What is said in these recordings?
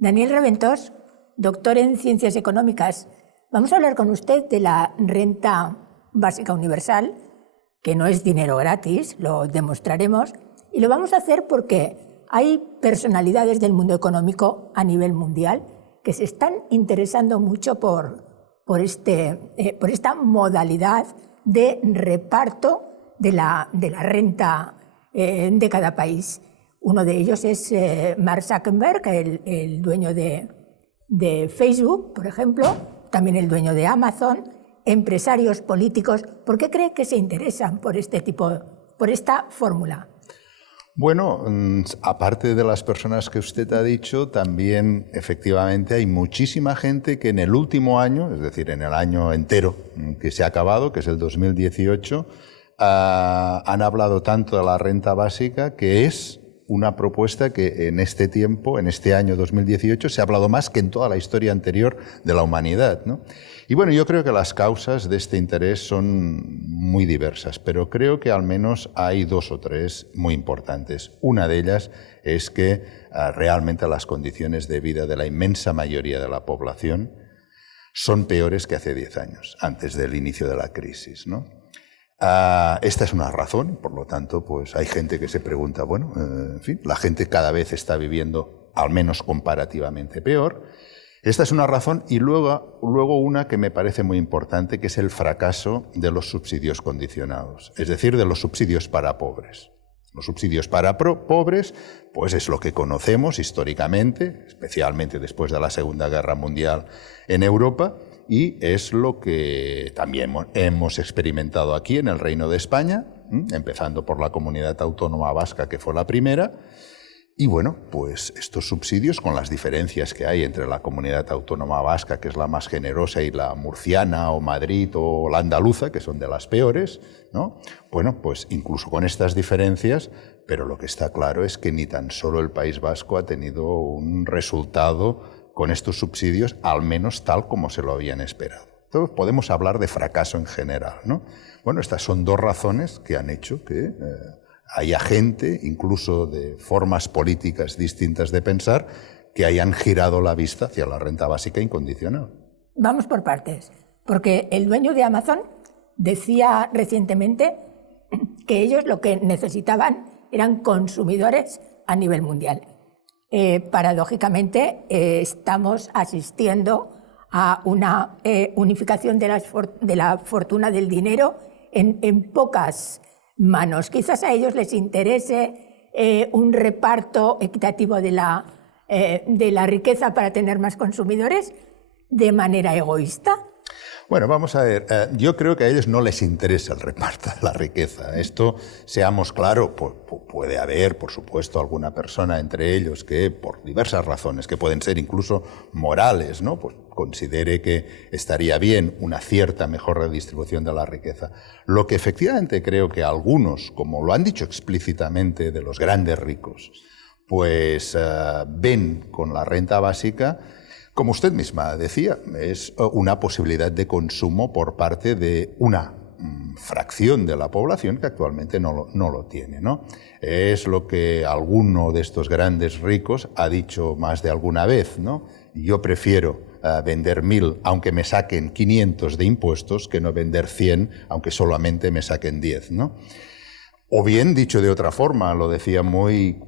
Daniel Raventós, doctor en Ciencias Económicas. Vamos a hablar con usted de la renta básica universal, que no es dinero gratis, lo demostraremos, y lo vamos a hacer porque hay personalidades del mundo económico a nivel mundial que se están interesando mucho por esta modalidad de reparto de la renta de cada país. Uno de ellos es Mark Zuckerberg, el dueño de Facebook, por ejemplo, también el dueño de Amazon, empresarios políticos. ¿Por qué cree que se interesan por esta fórmula? Bueno, aparte de las personas que usted ha dicho, también efectivamente hay muchísima gente que en el último año, es decir, en el año entero que se ha acabado, que es el 2018, han hablado tanto de la renta básica, que es una propuesta que en este tiempo, en este año 2018, se ha hablado más que en toda la historia anterior de la humanidad, ¿no? Y bueno, yo creo que las causas de este interés son muy diversas, pero creo que al menos hay dos o tres muy importantes. Una de ellas es que realmente las condiciones de vida de la inmensa mayoría de la población son peores que hace 10 años, antes del inicio de la crisis, ¿no? Esta es una razón, por lo tanto, pues hay gente que se pregunta, bueno, en fin, la gente cada vez está viviendo, al menos comparativamente, peor. Esta es una razón, y luego una que me parece muy importante, que es el fracaso de los subsidios condicionados, es decir, de los subsidios para pobres. Los subsidios para pobres, pues es lo que conocemos históricamente, especialmente después de la Segunda Guerra Mundial en Europa, y es lo que también hemos experimentado aquí en el Reino de España, empezando por la Comunidad Autónoma Vasca, que fue la primera. Y bueno, pues estos subsidios, con las diferencias que hay entre la Comunidad Autónoma Vasca, que es la más generosa, y la murciana o Madrid o la andaluza, que son de las peores, ¿no? Bueno, pues incluso con estas diferencias, pero lo que está claro es que ni tan solo el País Vasco ha tenido un resultado con estos subsidios, al menos tal como se lo habían esperado. Entonces podemos hablar de fracaso en general, ¿no? Bueno, estas son dos razones que han hecho que haya gente, incluso de formas políticas distintas de pensar, que hayan girado la vista hacia la renta básica incondicional. Vamos por partes, porque el dueño de Amazon decía recientemente que ellos lo que necesitaban eran consumidores a nivel mundial. Paradójicamente, estamos asistiendo a una unificación de la fortuna del dinero en pocas manos. Quizás a ellos les interese un reparto equitativo de la riqueza para tener más consumidores de manera egoísta. Bueno, vamos a ver, yo creo que a ellos no les interesa el reparto de la riqueza. Esto, seamos claros, puede haber, por supuesto, alguna persona entre ellos que, por diversas razones, que pueden ser incluso morales, ¿no?, pues considere que estaría bien una cierta mejor redistribución de la riqueza. Lo que efectivamente creo que algunos, como lo han dicho explícitamente de los grandes ricos, pues ven con la renta básica, como usted misma decía, es una posibilidad de consumo por parte de una fracción de la población que actualmente no lo tiene, ¿no? Es lo que alguno de estos grandes ricos ha dicho más de alguna vez, ¿no? Yo prefiero vender 1.000 aunque me saquen 500 de impuestos que no vender 100 aunque solamente me saquen 10, ¿no? O bien, dicho de otra forma, lo decía muy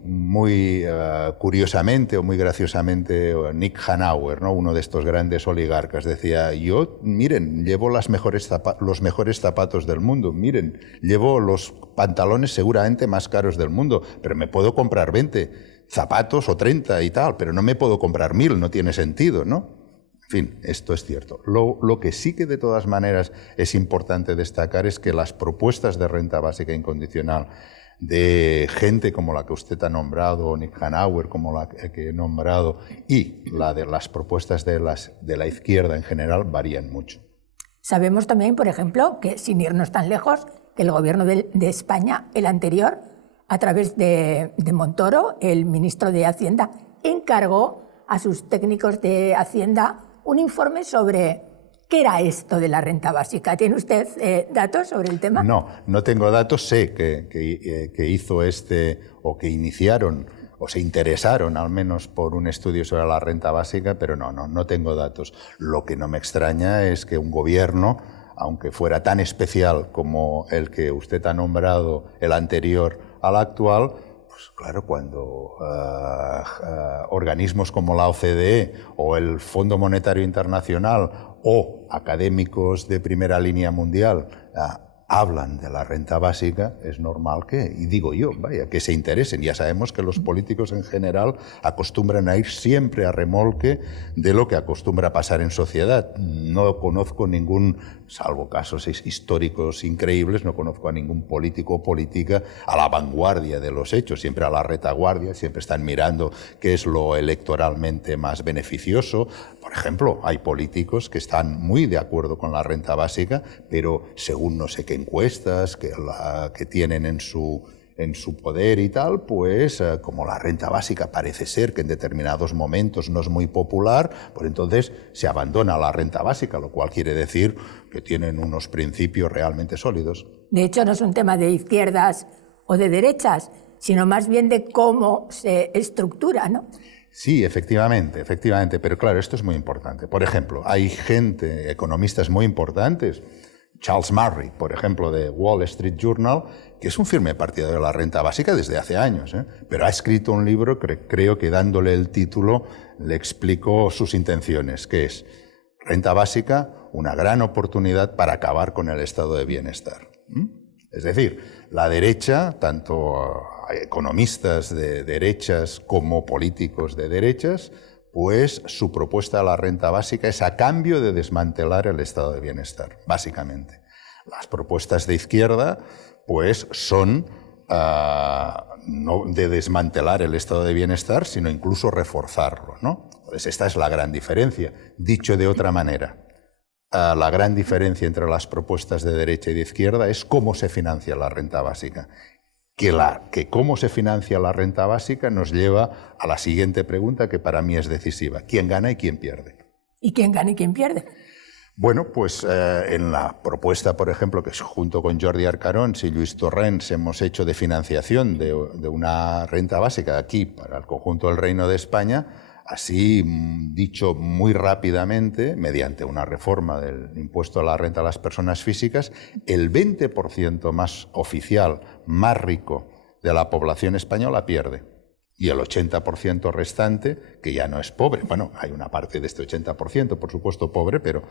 curiosamente o muy graciosamente Nick Hanauer, ¿no?, uno de estos grandes oligarcas, decía, yo, miren, llevo los mejores zapatos del mundo, miren, llevo los pantalones seguramente más caros del mundo, pero me puedo comprar 20 zapatos o 30 y tal, pero no me puedo comprar 1.000, no tiene sentido, ¿no? En fin, esto es cierto. Lo que sí que de todas maneras es importante destacar es que las propuestas de renta básica incondicional de gente como la que usted ha nombrado, Nick Hanauer como la que he nombrado, y la de las propuestas de la izquierda en general varían mucho. Sabemos también, por ejemplo, que sin irnos tan lejos, que el gobierno de España, el anterior, a través de Montoro, el ministro de Hacienda, encargó a sus técnicos de Hacienda un informe sobre qué era esto de la renta básica. ¿Tiene usted datos sobre el tema? No tengo datos. Sé que hizo o que iniciaron o se interesaron al menos por un estudio sobre la renta básica, pero no tengo datos. Lo que no me extraña es que un gobierno, aunque fuera tan especial como el que usted ha nombrado, el anterior al actual, pues claro, cuando organismos como la OCDE o el Fondo Monetario Internacional o académicos de primera línea mundial hablan de la renta básica, es normal que, y digo yo, vaya, que se interesen. Ya sabemos que los políticos en general acostumbran a ir siempre a remolque de lo que acostumbra a pasar en sociedad. No conozco ningún, salvo casos históricos increíbles, no conozco a ningún político o política a la vanguardia de los hechos, siempre a la retaguardia, siempre están mirando qué es lo electoralmente más beneficioso. Por ejemplo, hay políticos que están muy de acuerdo con la renta básica, pero según no sé qué encuestas que tienen en su poder y tal, pues como la renta básica parece ser que en determinados momentos no es muy popular, pues entonces se abandona la renta básica, lo cual quiere decir que tienen unos principios realmente sólidos. De hecho, no es un tema de izquierdas o de derechas, sino más bien de cómo se estructura, ¿no? Sí, efectivamente, pero claro, esto es muy importante. Por ejemplo, hay gente, economistas muy importantes, Charles Murray, por ejemplo, de Wall Street Journal, que es un firme partidario de la renta básica desde hace años, pero ha escrito un libro, creo que dándole el título le explicó sus intenciones, que es Renta básica, una gran oportunidad para acabar con el estado de bienestar. Es decir, la derecha, tanto economistas de derechas como políticos de derechas, pues su propuesta a la renta básica es a cambio de desmantelar el estado de bienestar, básicamente. Las propuestas de izquierda pues son no de desmantelar el estado de bienestar, sino incluso reforzarlo, ¿no? Entonces esta es la gran diferencia. Dicho de otra manera, la gran diferencia entre las propuestas de derecha y de izquierda es cómo se financia la renta básica. Que cómo se financia la renta básica nos lleva a la siguiente pregunta, que para mí es decisiva. ¿Quién gana y quién pierde? ¿Y quién gana y quién pierde? Bueno, pues en la propuesta, por ejemplo, que junto con Jordi Arcarons y Lluís Torrens hemos hecho de financiación de una renta básica aquí para el conjunto del Reino de España, así dicho muy rápidamente, mediante una reforma del impuesto a la renta a las personas físicas, el 20% más oficial, más rico de la población española pierde. Y el 80% restante, que ya no es pobre, bueno, hay una parte de este 80%, por supuesto, pobre, pero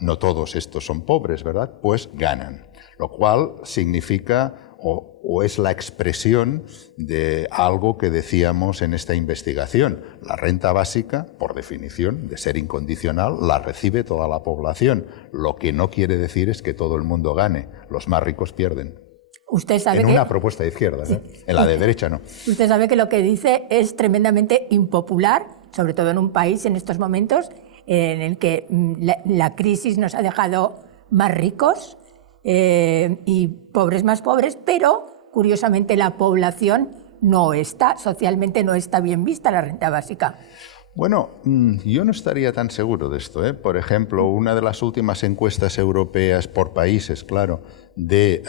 no todos estos son pobres, ¿verdad? Pues ganan. Lo cual significa o es la expresión de algo que decíamos en esta investigación. La renta básica, por definición, de ser incondicional, la recibe toda la población. Lo que no quiere decir es que todo el mundo gane. Los más ricos pierden. Usted sabe en una propuesta de izquierda, sí. En la de derecha no. Usted sabe que lo que dice es tremendamente impopular, sobre todo en un país en estos momentos en el que la crisis nos ha dejado más ricos y pobres más pobres, pero curiosamente la población socialmente no está bien vista la renta básica. Bueno, yo no estaría tan seguro de esto, ¿eh? Por ejemplo, una de las últimas encuestas europeas por países, claro, de,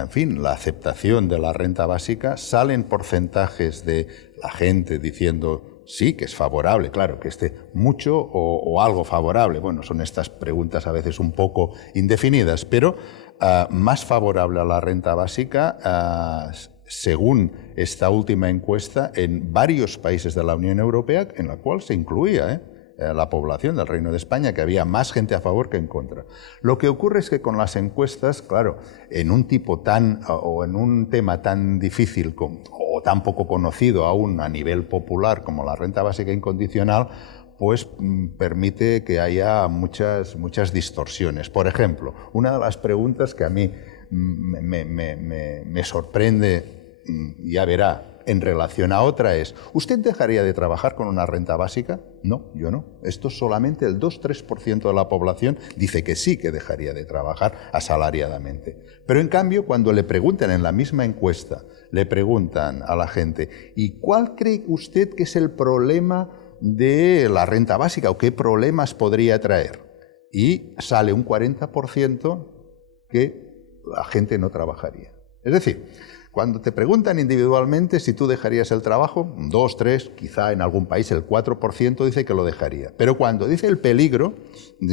en fin, la aceptación de la renta básica, salen porcentajes de la gente diciendo sí, que es favorable, claro, que esté mucho o algo favorable. Bueno, son estas preguntas a veces un poco indefinidas, pero más favorable a la renta básica, según esta última encuesta, en varios países de la Unión Europea, en la cual se incluía la población del Reino de España, que había más gente a favor que en contra. Lo que ocurre es que con las encuestas, claro, en un en un tema tan difícil o tan poco conocido aún a nivel popular como la renta básica incondicional, pues permite que haya muchas distorsiones. Por ejemplo, una de las preguntas que a mí me sorprende, ya verá, en relación a otra es, ¿usted dejaría de trabajar con una renta básica? No, yo no. Esto solamente el 2-3% de la población dice que sí que dejaría de trabajar asalariadamente. Pero en cambio, cuando le preguntan en la misma encuesta, le preguntan a la gente, ¿y cuál cree usted que es el problema de la renta básica o qué problemas podría traer? Y sale un 40% que la gente no trabajaría. Es decir, cuando te preguntan individualmente si tú dejarías el trabajo, 2, 3, quizá en algún país el 4% dice que lo dejaría. Pero cuando dice el peligro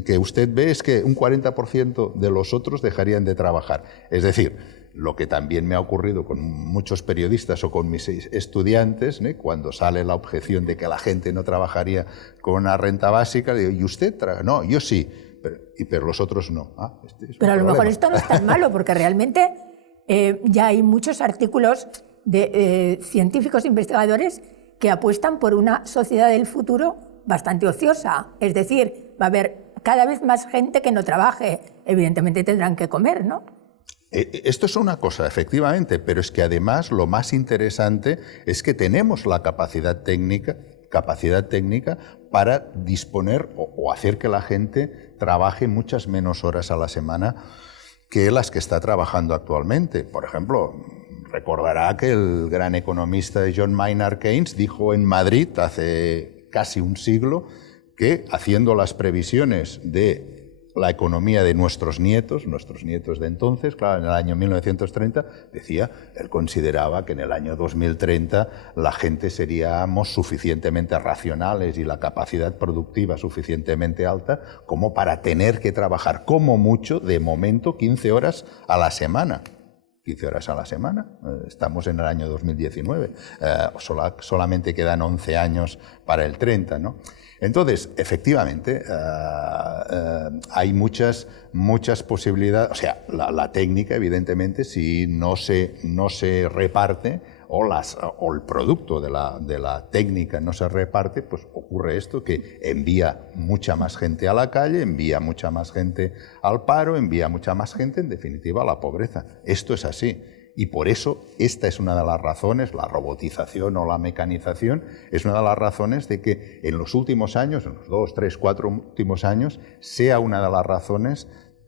que usted ve es que un 40% de los otros dejarían de trabajar. Es decir, lo que también me ha ocurrido con muchos periodistas o con mis estudiantes, ¿no? Cuando sale la objeción de que la gente no trabajaría con una renta básica, digo, ¿y usted trabaja? No, yo sí, pero los otros no. Pero a lo mejor esto no es tan malo, porque realmente ya hay muchos artículos de científicos investigadores que apuestan por una sociedad del futuro bastante ociosa. Es decir, va a haber cada vez más gente que no trabaje. Evidentemente tendrán que comer, ¿no? Esto es una cosa, efectivamente, pero es que además lo más interesante es que tenemos la capacidad técnica para disponer o hacer que la gente trabaje muchas menos horas a la semana que las que está trabajando actualmente. Por ejemplo, recordará que el gran economista John Maynard Keynes dijo en Madrid hace casi un siglo que, haciendo las previsiones de la economía de nuestros nietos de entonces, claro, en el año 1930, decía, él consideraba que en el año 2030 la gente seríamos suficientemente racionales y la capacidad productiva suficientemente alta como para tener que trabajar como mucho, de momento, 15 horas a la semana. 15 horas a la semana. Estamos en el año 2019. Solamente quedan 11 años para el 30, ¿no? Entonces, efectivamente, hay muchas posibilidades. O sea, la técnica, evidentemente, si no se reparte o el producto de la técnica no se reparte, pues ocurre esto, que envía mucha más gente a la calle, envía mucha más gente al paro, envía mucha más gente, en definitiva, a la pobreza. Esto es así. Y por eso esta es una de las razones, la robotización o la mecanización, es una de las razones de que en los últimos años, en los 2, 3, 4 últimos años, sea una de las razones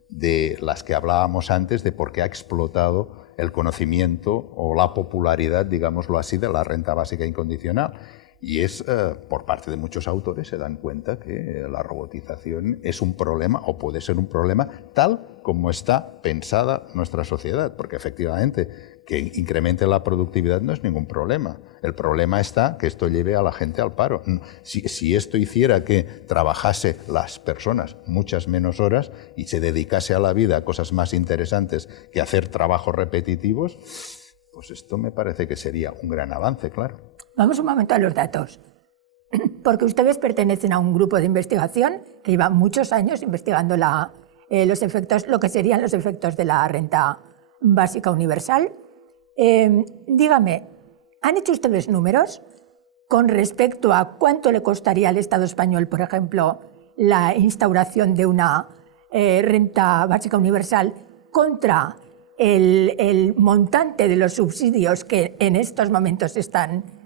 de las que hablábamos antes de por qué ha explotado el conocimiento o la popularidad, digámoslo así, de la renta básica incondicional. Y es, por parte de muchos autores, se dan cuenta que la robotización es un problema, o puede ser un problema, tal como está pensada nuestra sociedad, porque efectivamente que incremente la productividad no es ningún problema. El problema está que esto lleve a la gente al paro. Si esto hiciera que trabajase las personas muchas menos horas y se dedicase a la vida a cosas más interesantes que hacer trabajos repetitivos, pues esto me parece que sería un gran avance, claro. Vamos un momento a los datos, porque ustedes pertenecen a un grupo de investigación que lleva muchos años investigando los efectos, lo que serían los efectos de la renta básica universal. Dígame, ¿han hecho ustedes números con respecto a cuánto le costaría al Estado español, por ejemplo, la instauración de una renta básica universal contra el montante de los subsidios que en estos momentos están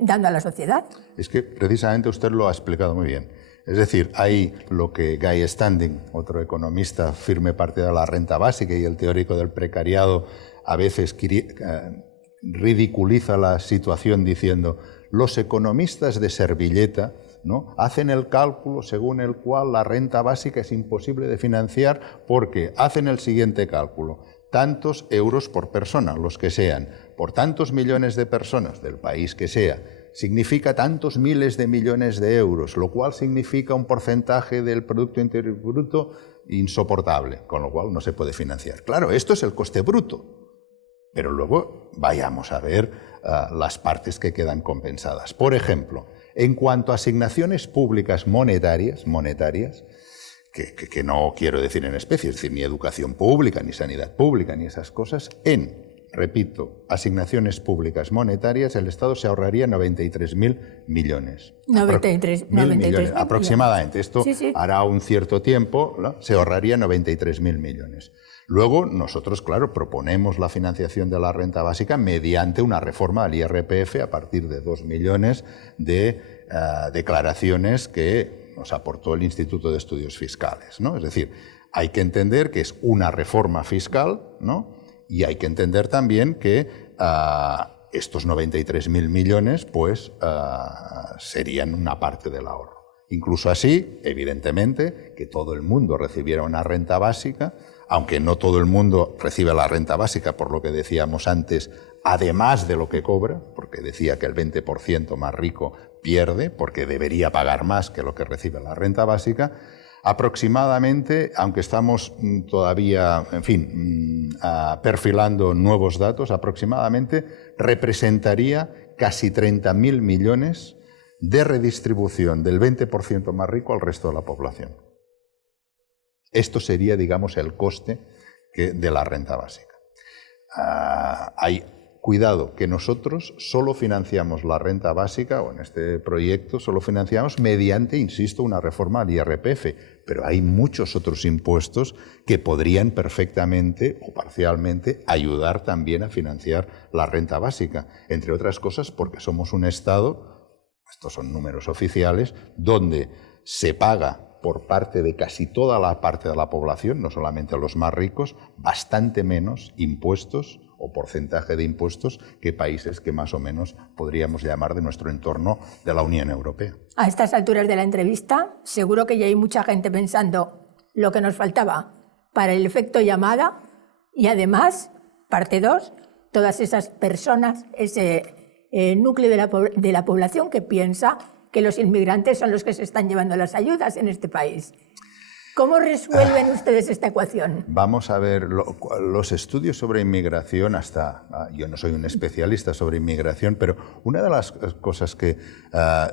dando a la sociedad? Es que precisamente usted lo ha explicado muy bien. Es decir, hay lo que Guy Standing, otro economista firme partidario de la renta básica y el teórico del precariado, a veces ridiculiza la situación diciendo: los economistas de servilleta, ¿no?, hacen el cálculo según el cual la renta básica es imposible de financiar porque hacen el siguiente cálculo: tantos euros por persona, los que sean, por tantos millones de personas del país que sea, significa tantos miles de millones de euros, lo cual significa un porcentaje del Producto Interior Bruto insoportable, con lo cual no se puede financiar. Claro, esto es el coste bruto, pero luego vayamos a ver las partes que quedan compensadas. Por ejemplo, en cuanto a asignaciones públicas monetarias, que no quiero decir en especie, es decir, ni educación pública, ni sanidad pública, ni esas cosas, repito, asignaciones públicas monetarias, el Estado se ahorraría 93.000 millones. 93.000 millones aproximadamente. Esto sí. Hará un cierto tiempo, ¿no?, se ahorraría 93.000 millones. Luego, nosotros, claro, proponemos la financiación de la renta básica mediante una reforma al IRPF a partir de 2 millones de declaraciones que nos aportó el Instituto de Estudios Fiscales, ¿no? Es decir, hay que entender que es una reforma fiscal, ¿no?, y hay que entender también que estos 93.000 millones pues, serían una parte del ahorro. Incluso así, evidentemente, que todo el mundo recibiera una renta básica, aunque no todo el mundo recibe la renta básica, por lo que decíamos antes, además de lo que cobra, porque decía que el 20% más rico pierde, porque debería pagar más que lo que recibe la renta básica, aproximadamente, aunque estamos todavía, en fin, perfilando nuevos datos, aproximadamente representaría casi 30.000 millones de redistribución del 20% más rico al resto de la población. Esto sería, digamos, el coste de la renta básica. Hay cuidado, que nosotros solo financiamos la renta básica, o en este proyecto solo financiamos mediante, insisto, una reforma al IRPF, pero hay muchos otros impuestos que podrían perfectamente o parcialmente ayudar también a financiar la renta básica, entre otras cosas porque somos un Estado, estos son números oficiales, donde se paga por parte de casi toda la parte de la población, no solamente a los más ricos, bastante menos impuestos o porcentaje de impuestos que países que más o menos podríamos llamar de nuestro entorno de la Unión Europea. A estas alturas de la entrevista, seguro que ya hay mucha gente pensando lo que nos faltaba para el efecto llamada y además, parte 2, todas esas personas, ese núcleo de la población que piensa que los inmigrantes son los que se están llevando las ayudas en este país. ¿Cómo resuelven ustedes esta ecuación? Vamos a ver, los estudios sobre inmigración, yo no soy un especialista sobre inmigración, pero una de las cosas que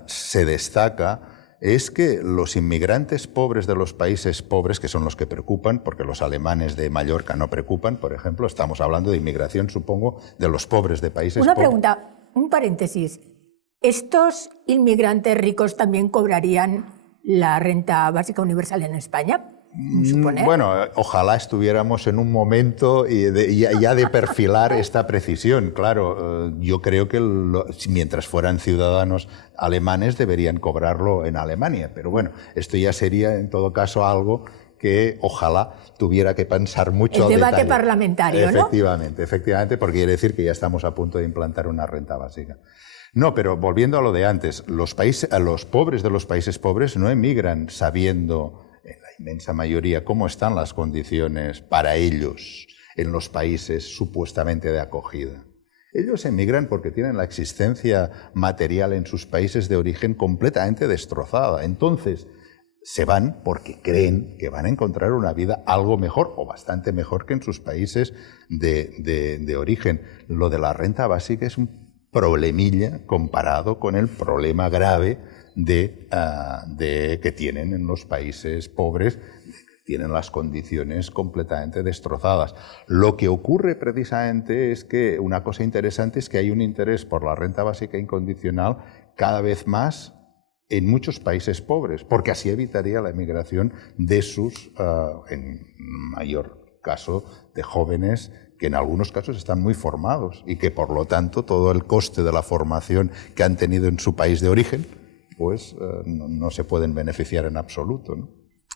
se destaca es que los inmigrantes pobres de los países pobres, que son los que preocupan, porque los alemanes de Mallorca no preocupan, por ejemplo, estamos hablando de inmigración, supongo, de los pobres de países pobres. Una pregunta, un paréntesis. ¿Estos inmigrantes ricos también cobrarían la renta básica universal en España? ¿Suponer? Bueno, ojalá estuviéramos en un momento ya de perfilar esta precisión. Claro, yo creo que mientras fueran ciudadanos alemanes deberían cobrarlo en Alemania. Pero bueno, esto ya sería en todo caso algo que ojalá tuviera que pensar mucho. El debate parlamentario, ¿no? Efectivamente, porque quiere decir que ya estamos a punto de implantar una renta básica. No, pero volviendo a lo de antes, los pobres de los países pobres no emigran sabiendo, en la inmensa mayoría, cómo están las condiciones para ellos en los países supuestamente de acogida. Ellos emigran porque tienen la existencia material en sus países de origen completamente destrozada. Entonces, se van porque creen que van a encontrar una vida algo mejor o bastante mejor que en sus países de origen. Lo de la renta básica es un problemilla comparado con el problema grave que tienen en los países pobres, tienen las condiciones completamente destrozadas. Lo que ocurre precisamente es que una cosa interesante es que hay un interés por la renta básica incondicional cada vez más en muchos países pobres, porque así evitaría la emigración de en mayor caso, de jóvenes que en algunos casos están muy formados y que por lo tanto todo el coste de la formación que han tenido en su país de origen pues no se pueden beneficiar en absoluto, ¿no?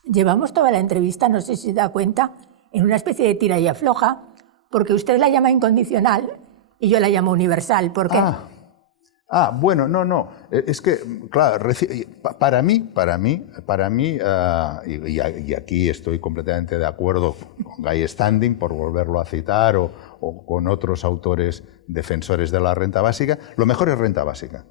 Llevamos toda la entrevista, no sé si se da cuenta, en una especie de tira y afloja, porque usted la llama incondicional y yo la llamo universal. ¿Por qué? Bueno, no. Es que, claro, para mí, y aquí estoy completamente de acuerdo con Guy Standing, por volverlo a citar, o con otros autores defensores de la renta básica, lo mejor es renta básica.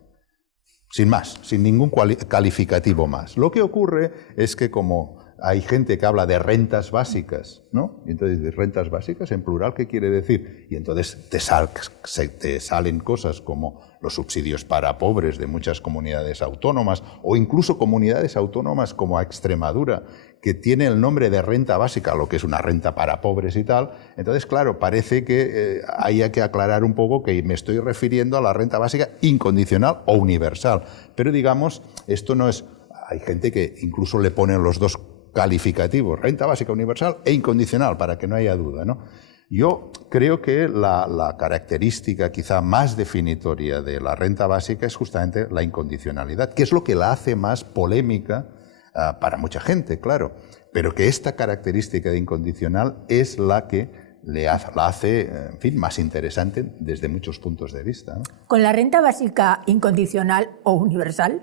Sin más, sin ningún calificativo más. Lo que ocurre es que como hay gente que habla de rentas básicas, ¿no? Y entonces, de rentas básicas en plural, ¿qué quiere decir? Y entonces te salen cosas como los subsidios para pobres de muchas comunidades autónomas, o incluso comunidades autónomas como Extremadura, que tiene el nombre de renta básica, lo que es una renta para pobres y tal. Entonces, claro, parece que haya que aclarar un poco que me estoy refiriendo a la renta básica incondicional o universal. Pero digamos, esto no es... Hay gente que incluso le ponen los dos calificativos, renta básica universal e incondicional, para que no haya duda, ¿no? Yo creo que la característica quizá más definitoria de la renta básica es justamente la incondicionalidad, que es lo que la hace más polémica para mucha gente, claro, pero que esta característica de incondicional es la que la hace, en fin, más interesante desde muchos puntos de vista, ¿no? Con la renta básica incondicional o universal,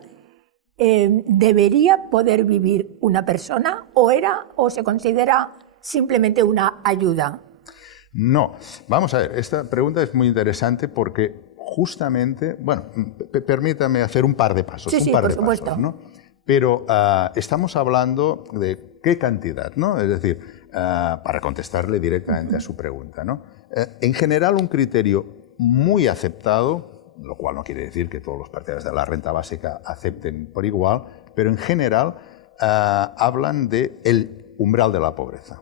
¿debería poder vivir una persona o se considera simplemente una ayuda? No. Vamos a ver, esta pregunta es muy interesante porque justamente, bueno, permítame hacer un par de pasos. Sí, por supuesto. Pasos, ¿no? Pero estamos hablando de qué cantidad, ¿no? Es decir, para contestarle directamente a su pregunta, ¿no? En general, un criterio muy aceptado, lo cual no quiere decir que todos los partidarios de la renta básica acepten por igual, pero en general hablan del umbral de la pobreza.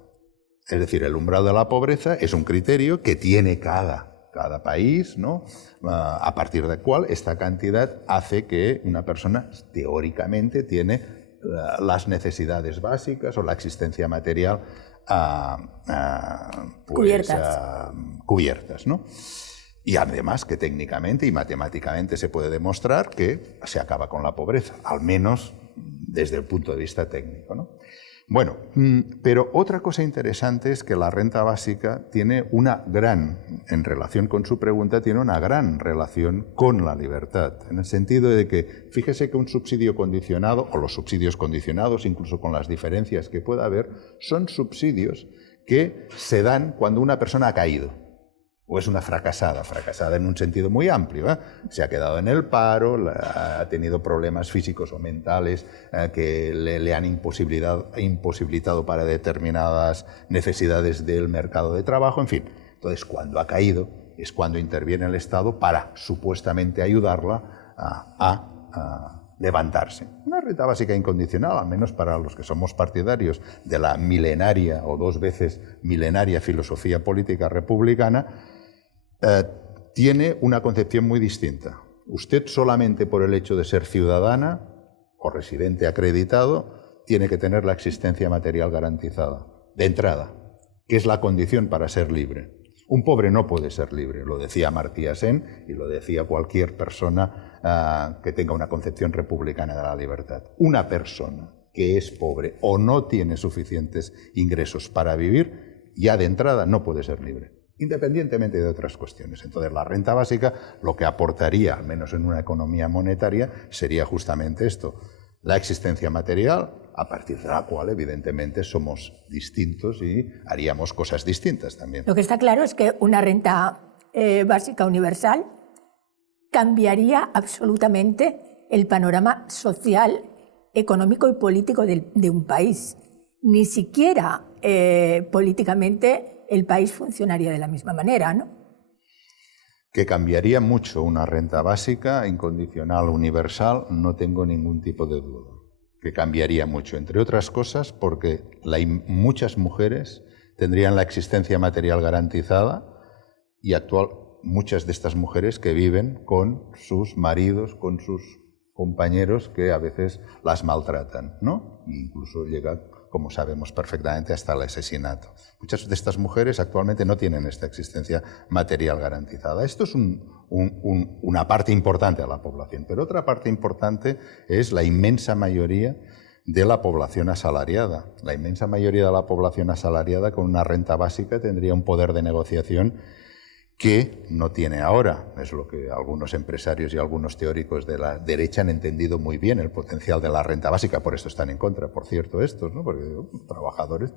Es decir, el umbral de la pobreza es un criterio que tiene cada país, ¿no? A partir del cual esta cantidad hace que una persona teóricamente tiene las necesidades básicas o la existencia material cubiertas, ¿no? Y además que técnicamente y matemáticamente se puede demostrar que se acaba con la pobreza, al menos desde el punto de vista técnico, ¿no? Bueno, pero otra cosa interesante es que la renta básica tiene en relación con su pregunta, tiene una gran relación con la libertad, en el sentido de que, fíjese que un subsidio condicionado, o los subsidios condicionados, incluso con las diferencias que pueda haber, son subsidios que se dan cuando una persona ha caído. O es una fracasada en un sentido muy amplio, ¿eh? Se ha quedado en el paro, ha tenido problemas físicos o mentales que le han imposibilitado para determinadas necesidades del mercado de trabajo, en fin. Entonces, cuando ha caído, es cuando interviene el Estado para supuestamente ayudarla a levantarse. Una renta básica incondicional, al menos para los que somos partidarios de la milenaria o 2 veces milenaria filosofía política republicana, tiene una concepción muy distinta. Usted solamente por el hecho de ser ciudadana o residente acreditado tiene que tener la existencia material garantizada, de entrada, que es la condición para ser libre. Un pobre no puede ser libre, lo decía Amartya Sen y lo decía cualquier persona que tenga una concepción republicana de la libertad. Una persona que es pobre o no tiene suficientes ingresos para vivir, ya de entrada no puede ser libre, independientemente de otras cuestiones. Entonces, la renta básica lo que aportaría, al menos en una economía monetaria, sería justamente esto, la existencia material, a partir de la cual, evidentemente, somos distintos y haríamos cosas distintas también. Lo que está claro es que una renta básica universal cambiaría absolutamente el panorama social, económico y político de un país. Ni siquiera políticamente el país funcionaría de la misma manera, ¿no? Que cambiaría mucho una renta básica, incondicional, universal, no tengo ningún tipo de duda. Que cambiaría mucho, entre otras cosas, porque muchas mujeres tendrían la existencia material garantizada y muchas de estas mujeres que viven con sus maridos, con sus compañeros que a veces las maltratan, ¿no? E incluso llega, como sabemos perfectamente, hasta el asesinato. Muchas de estas mujeres actualmente no tienen esta existencia material garantizada. Esto es una parte importante de la población, pero otra parte importante es la inmensa mayoría de la población asalariada. La inmensa mayoría de la población asalariada con una renta básica tendría un poder de negociación que no tiene ahora. Es lo que algunos empresarios y algunos teóricos de la derecha han entendido muy bien, el potencial de la renta básica. Por esto están en contra, por cierto, estos, ¿no? Porque los trabajadores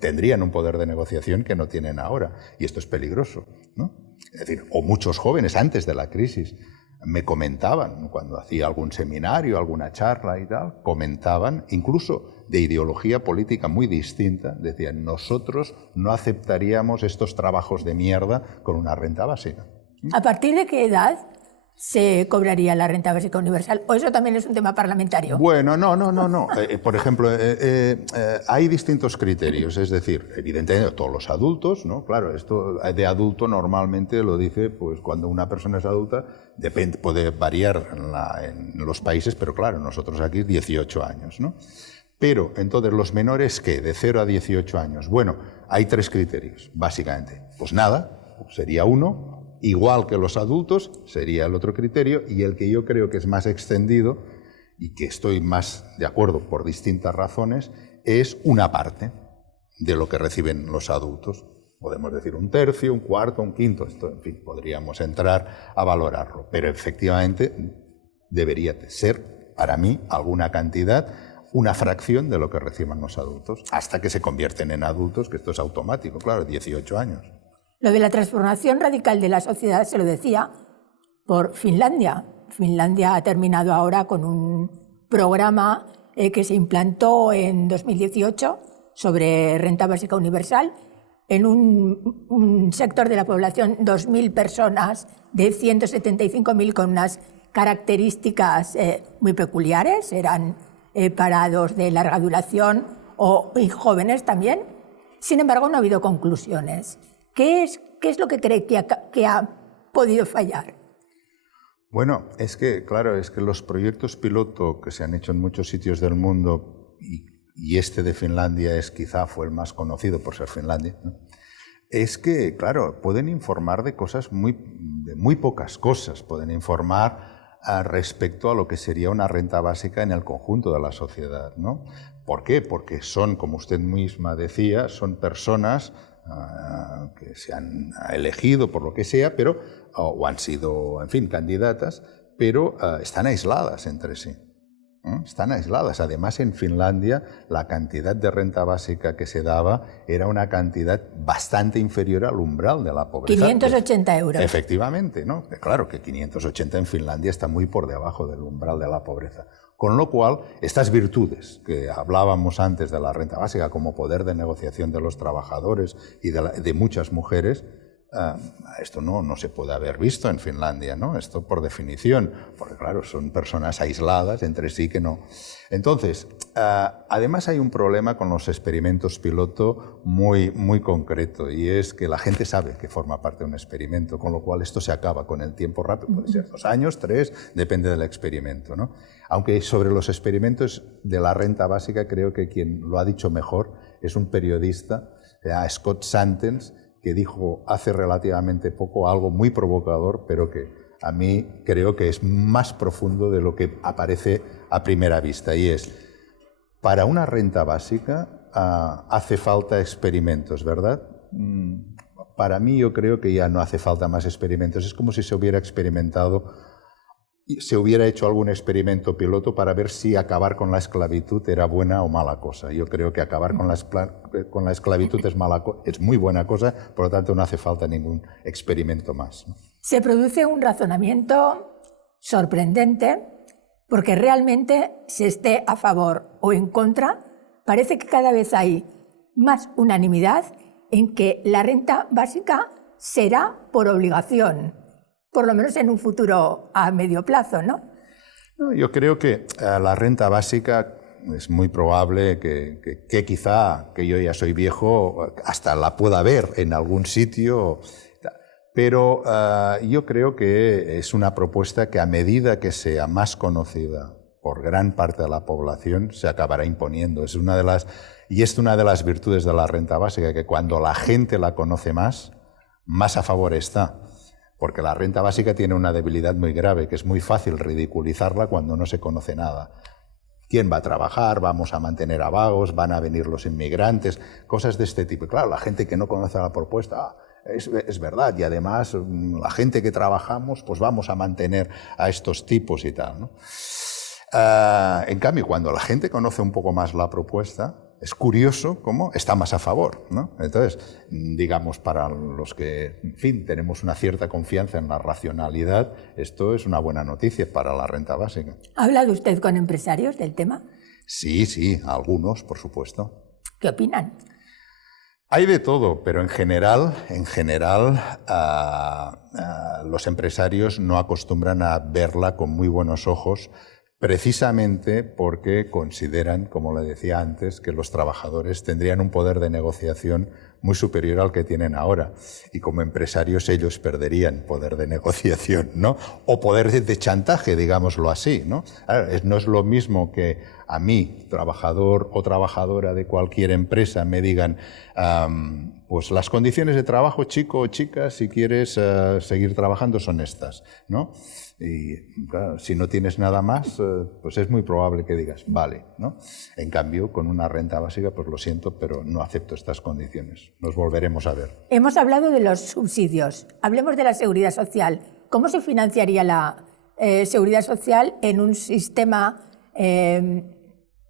tendrían un poder de negociación que no tienen ahora. Y esto es peligroso, ¿no? Es decir, o muchos jóvenes antes de la crisis me comentaban, cuando hacía algún seminario, alguna charla y tal, comentaban, incluso de ideología política muy distinta, decían, nosotros no aceptaríamos estos trabajos de mierda con una renta básica. ¿A partir de qué edad se cobraría la renta básica universal? ¿O eso también es un tema parlamentario? Bueno, no. Por ejemplo, hay distintos criterios, es decir, evidentemente todos los adultos, ¿no? Claro, esto de adulto normalmente lo dice pues cuando una persona es adulta, puede variar en los países, pero claro, nosotros aquí 18 años, ¿no? Pero, entonces, ¿los menores qué? De 0 a 18 años. Bueno, hay 3 criterios, básicamente. Pues nada, sería uno, igual que los adultos, sería el otro criterio, y el que yo creo que es más extendido, y que estoy más de acuerdo por distintas razones, es una parte de lo que reciben los adultos. Podemos decir un tercio, un cuarto, un quinto, esto, en fin, podríamos entrar a valorarlo, pero efectivamente debería ser para mí, alguna cantidad, una fracción de lo que reciban los adultos, hasta que se convierten en adultos, que esto es automático, claro, 18 años. Lo de la transformación radical de la sociedad se lo decía por Finlandia. Finlandia ha terminado ahora con un programa que se implantó en 2018 sobre renta básica universal en un sector de la población, 2.000 personas de 175.000 con unas características muy peculiares, eran parados de larga duración y jóvenes también. Sin embargo, no ha habido conclusiones. ¿Qué es lo que cree que ha podido fallar? Bueno, es que, claro, es que los proyectos piloto que se han hecho en muchos sitios del mundo, y este de Finlandia fue el más conocido por ser Finlandia, ¿no? Es que, claro, pueden informar de cosas de muy pocas cosas. Pueden informar respecto a lo que sería una renta básica en el conjunto de la sociedad, ¿no? ¿Por qué? Porque son, como usted misma decía, son personas que se han elegido por lo que sea, pero o han sido, en fin, candidatas, pero están aisladas entre sí. Están aisladas. Además, en Finlandia, la cantidad de renta básica que se daba era una cantidad bastante inferior al umbral de la pobreza. 580 euros. Efectivamente, ¿no? Claro que 580 en Finlandia está muy por debajo del umbral de la pobreza. Con lo cual, estas virtudes que hablábamos antes de la renta básica como poder de negociación de los trabajadores y de muchas mujeres, esto no se puede haber visto en Finlandia, ¿no? Esto por definición, porque claro, son personas aisladas entre sí que no. Entonces, además hay un problema con los experimentos piloto muy concreto, y es que la gente sabe que forma parte de un experimento, con lo cual esto se acaba con el tiempo rápido, puede ser 2 años, 3, depende del experimento, ¿no? Aunque sobre los experimentos de la renta básica creo que quien lo ha dicho mejor es un periodista, Scott Santens, que dijo hace relativamente poco algo muy provocador, pero que a mí creo que es más profundo de lo que aparece a primera vista, y es, para una renta básica hace falta experimentos, ¿verdad? Para mí yo creo que ya no hace falta más experimentos, es como si se hubiera hecho algún experimento piloto para ver si acabar con la esclavitud era buena o mala cosa. Yo creo que acabar con la esclavitud es muy buena cosa, por lo tanto no hace falta ningún experimento más, ¿no? Se produce un razonamiento sorprendente, porque realmente, se esté a favor o en contra, parece que cada vez hay más unanimidad en que la renta básica será por obligación, por lo menos en un futuro a medio plazo, ¿no? Yo creo que la renta básica es muy probable que quizá, que yo ya soy viejo, hasta la pueda ver en algún sitio, pero yo creo que es una propuesta que a medida que sea más conocida por gran parte de la población se acabará imponiendo. Es una de las virtudes de la renta básica, que cuando la gente la conoce más a favor está. Porque la renta básica tiene una debilidad muy grave, que es muy fácil ridiculizarla cuando no se conoce nada. ¿Quién va a trabajar? ¿Vamos a mantener a vagos? ¿Van a venir los inmigrantes? Cosas de este tipo. Y claro, la gente que no conoce la propuesta, es verdad, y además la gente que trabajamos, pues vamos a mantener a estos tipos y tal, ¿no? En cambio, cuando la gente conoce un poco más la propuesta, es curioso cómo está más a favor, ¿no? Entonces, digamos, para los que, en fin, tenemos una cierta confianza en la racionalidad, esto es una buena noticia para la renta básica. ¿Ha hablado usted con empresarios del tema? Sí, algunos, por supuesto. ¿Qué opinan? Hay de todo, pero en general, los empresarios no acostumbran a verla con muy buenos ojos, precisamente porque consideran, como le decía antes, que los trabajadores tendrían un poder de negociación muy superior al que tienen ahora. Y como empresarios ellos perderían poder de negociación, ¿no? O poder de chantaje, digámoslo así, ¿no? No es lo mismo que a mí, trabajador o trabajadora de cualquier empresa, me digan, pues las condiciones de trabajo, chico o chica, si quieres seguir trabajando son estas, ¿no? Y claro, si no tienes nada más, pues es muy probable que digas, vale, ¿no? En cambio, con una renta básica, pues lo siento, pero no acepto estas condiciones. Nos volveremos a ver. Hemos hablado de los subsidios. Hablemos de la seguridad social. ¿Cómo se financiaría la seguridad social en un sistema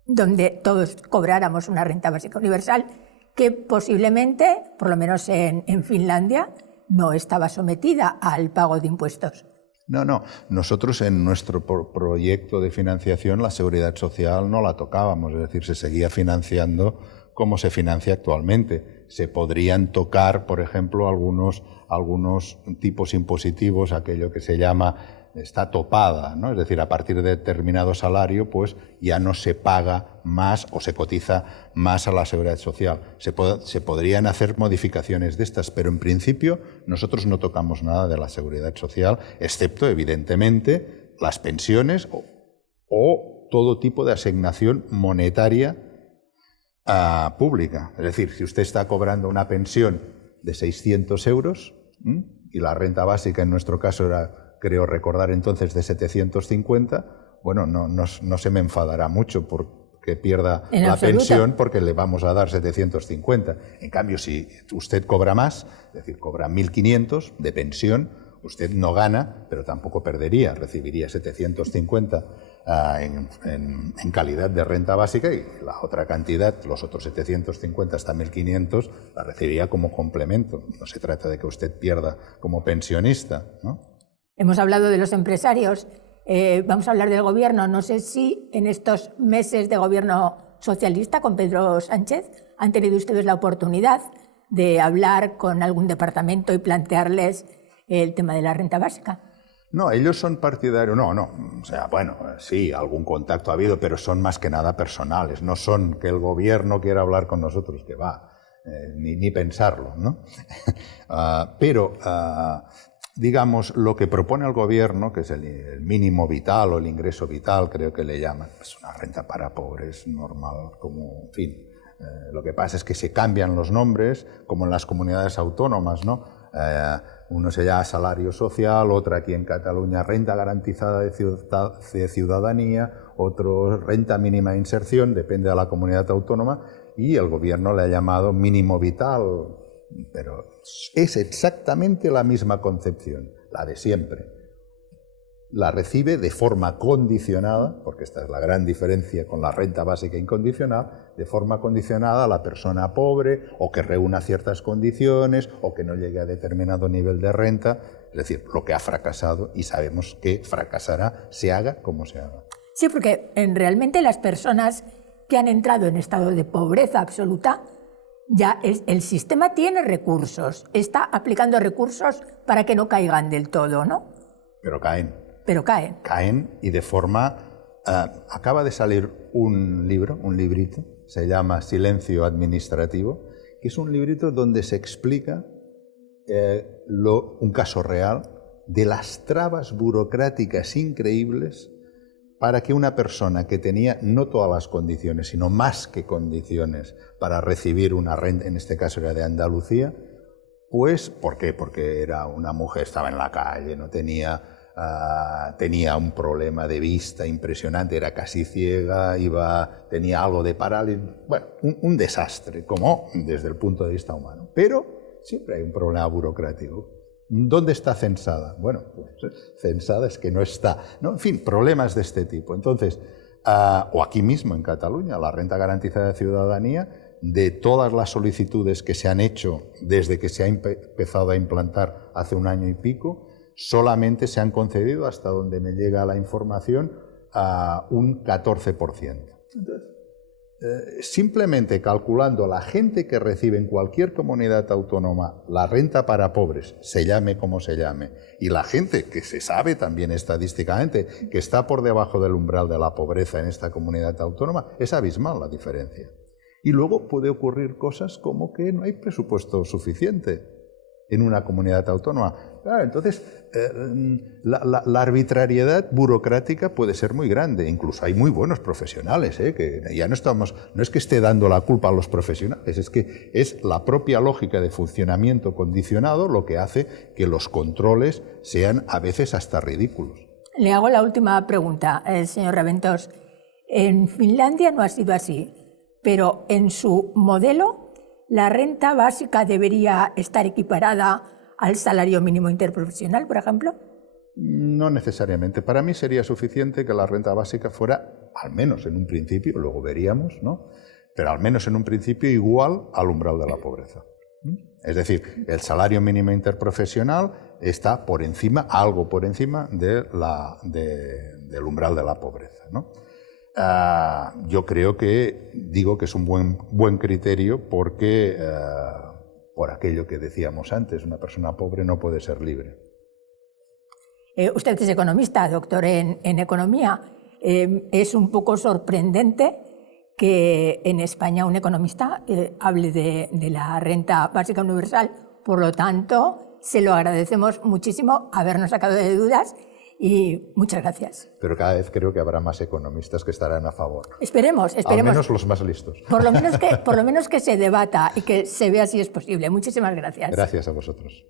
donde todos cobráramos una renta básica universal que posiblemente, por lo menos en Finlandia, no estaba sometida al pago de impuestos. No. Nosotros en nuestro proyecto de financiación la seguridad social no la tocábamos, es decir, se seguía financiando como se financia actualmente. Se podrían tocar, por ejemplo, algunos tipos impositivos, aquello que se llama está topada, ¿no? Es decir, a partir de determinado salario, pues ya no se paga más o se cotiza más a la seguridad social. Se podrían hacer modificaciones de estas, pero en principio nosotros no tocamos nada de la seguridad social, excepto, evidentemente, las pensiones o todo tipo de asignación monetaria pública. Es decir, si usted está cobrando una pensión de 600 euros y la renta básica en nuestro caso era, creo recordar entonces, de 750, bueno, no se me enfadará mucho porque pierda la pensión porque le vamos a dar 750. En cambio, si usted cobra más, es decir, cobra 1.500 de pensión, usted no gana, pero tampoco perdería, recibiría 750 en calidad de renta básica y la otra cantidad, los otros 750 hasta 1.500, la recibiría como complemento. No se trata de que usted pierda como pensionista, ¿no? Hemos hablado de los empresarios, vamos a hablar del gobierno. No sé si en estos meses de gobierno socialista con Pedro Sánchez han tenido ustedes la oportunidad de hablar con algún departamento y plantearles el tema de la renta básica. No, ellos son partidarios, no. O sea, bueno, sí, algún contacto ha habido, pero son más que nada personales. No son que el gobierno quiera hablar con nosotros, que va, ni pensarlo, ¿no? Digamos, lo que propone el gobierno, que es el mínimo vital o el ingreso vital, creo que le llaman, es una renta para pobres normal, como, en fin. Lo que pasa es que se cambian los nombres, como en las comunidades autónomas, ¿no? Uno se llama salario social, otra aquí en Cataluña renta garantizada de ciudadanía, otro renta mínima de inserción, depende de la comunidad autónoma, y el gobierno le ha llamado mínimo vital. Pero es exactamente la misma concepción, la de siempre. La recibe de forma condicionada, porque esta es la gran diferencia con la renta básica incondicional, de forma condicionada a la persona pobre o que reúna ciertas condiciones o que no llegue a determinado nivel de renta, es decir, lo que ha fracasado y sabemos que fracasará, se haga como se haga. Sí, porque realmente las personas que han entrado en estado de pobreza absoluta, ya el sistema tiene recursos, está aplicando recursos para que no caigan del todo, ¿no? Pero caen. Caen y de forma... acaba de salir un librito, se llama Silencio Administrativo, que es un librito donde se explica un caso real de las trabas burocráticas increíbles para que una persona que tenía no todas las condiciones, sino más que condiciones para recibir una renta, en este caso era de Andalucía, pues, ¿por qué? Porque era una mujer, estaba en la calle, no tenía un problema de vista impresionante, era casi ciega, tenía algo de parálisis, bueno, un desastre, como desde el punto de vista humano. Pero siempre hay un problema burocrático. ¿Dónde está censada? Bueno, pues censada es que no está, ¿no? En fin, problemas de este tipo. Entonces, o aquí mismo en Cataluña, la renta garantizada de ciudadanía, de todas las solicitudes que se han hecho desde que se ha empezado a implantar hace un año y pico, solamente se han concedido, hasta donde me llega la información, un 14%. Entonces, simplemente calculando la gente que recibe en cualquier comunidad autónoma la renta para pobres, se llame como se llame, y la gente que se sabe también estadísticamente que está por debajo del umbral de la pobreza en esta comunidad autónoma, es abismal la diferencia. Y luego puede ocurrir cosas como que no hay presupuesto suficiente en una comunidad autónoma. Claro, entonces, la arbitrariedad burocrática puede ser muy grande. Incluso hay muy buenos profesionales, que ya no es que esté dando la culpa a los profesionales, es que es la propia lógica de funcionamiento condicionado lo que hace que los controles sean a veces hasta ridículos. Le hago la última pregunta, señor Raventós. En Finlandia no ha sido así, pero en su modelo la renta básica debería estar equiparada al salario mínimo interprofesional, por ejemplo. No necesariamente. Para mí sería suficiente que la renta básica fuera, al menos en un principio, luego veríamos, ¿no? Pero al menos en un principio igual al umbral de la pobreza. Es decir, el salario mínimo interprofesional está por encima, algo por encima del umbral de la pobreza, ¿no? Yo creo que, digo que es un buen criterio porque, por aquello que decíamos antes, una persona pobre no puede ser libre. Usted es economista, doctor en economía. Es un poco sorprendente que en España un economista hable de la renta básica universal. Por lo tanto, se lo agradecemos muchísimo habernos sacado de dudas y muchas gracias. Pero cada vez creo que habrá más economistas que estarán a favor. Esperemos. Al menos los más listos. Por lo menos que se debata y que se vea si es posible. Muchísimas gracias. Gracias a vosotros.